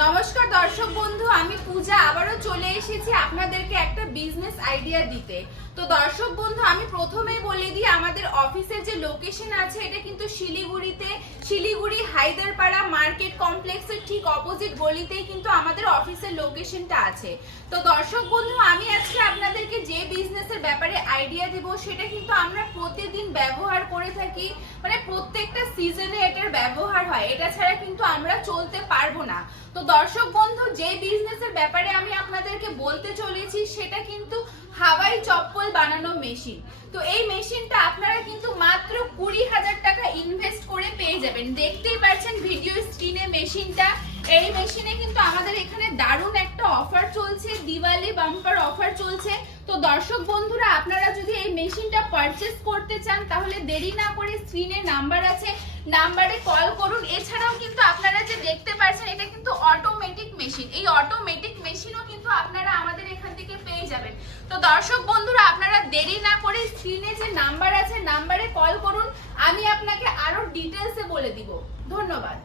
নমস্কার দর্শক বন্ধু, আমি পূজা আবারও চলে এসেছি আপনাদেরকে একটা বিজনেস আইডিয়া দিতে। তো দর্শক বন্ধু, আমি প্রথমেই বলে দিই, আমাদের অফিসের যে লোকেশন আছে এটা কিন্তু শিলিগুড়ি হায়দারপাড়া মার্কেট কমপ্লেক্সের ঠিক অপোজিট গলিতেই কিন্তু আমাদের অফিসের লোকেশনটা আছে। তো দর্শক বন্ধু, আমি আজকে আপনাদেরকে যে বিজনেসের ব্যাপারে আইডিয়া দেব সেটা কিন্তু আমরা প্রতিদিন ব্যবহার করে থাকি, মানে প্রত্যেকটা সিজনে এটার ব্যবহার হয়, এটা ছাড়া কিন্তু আমরা চলতে পারবো না। তো দর্শক বন্ধু, যে বিজনেসের ব্যাপারে আমি আপনাদেরকে বলতে চলেছি সেটা কিন্তু হাওয়াই চপ্পল বানানো মেশিন। তো এই মেশিনটা আপনারা কিন্তু মাত্র 20,000 টাকা ইনভেস্ট করে পেয়ে যাবেন। দেখতেই পাচ্ছেন ভিডিও স্ক্রিনে মেশিনটা। এই মেশিনে কিন্তু আমাদের এখানে দারুণ একটা অফার চলছে, দিওয়ালি বাম্পার অফার চলছে। তো দর্শক বন্ধুরা, আপনারা যদি এই মেশিনটা পারচেজ করতে চান তাহলে দেরি না করে স্ক্রিনে নাম্বার আছে, নাম্বারে কল করুন। এছাড়াও কিন্তু আপনারা যে দেখতে পাচ্ছেন এটা কিন্তু অটোমেটিক মেশিন, এই অটোমেটিক মেশিনও কিন্তু আপনারা আমাদের এখান থেকে পেয়ে যাবেন। তো দর্শক বন্ধুরা, আপনারা দেরি না করে স্ক্রিনে যে নাম্বার আছে নাম্বারে কল করুন, আমি আপনাকে আরো ডিটেলসে বলে দিব। ধন্যবাদ।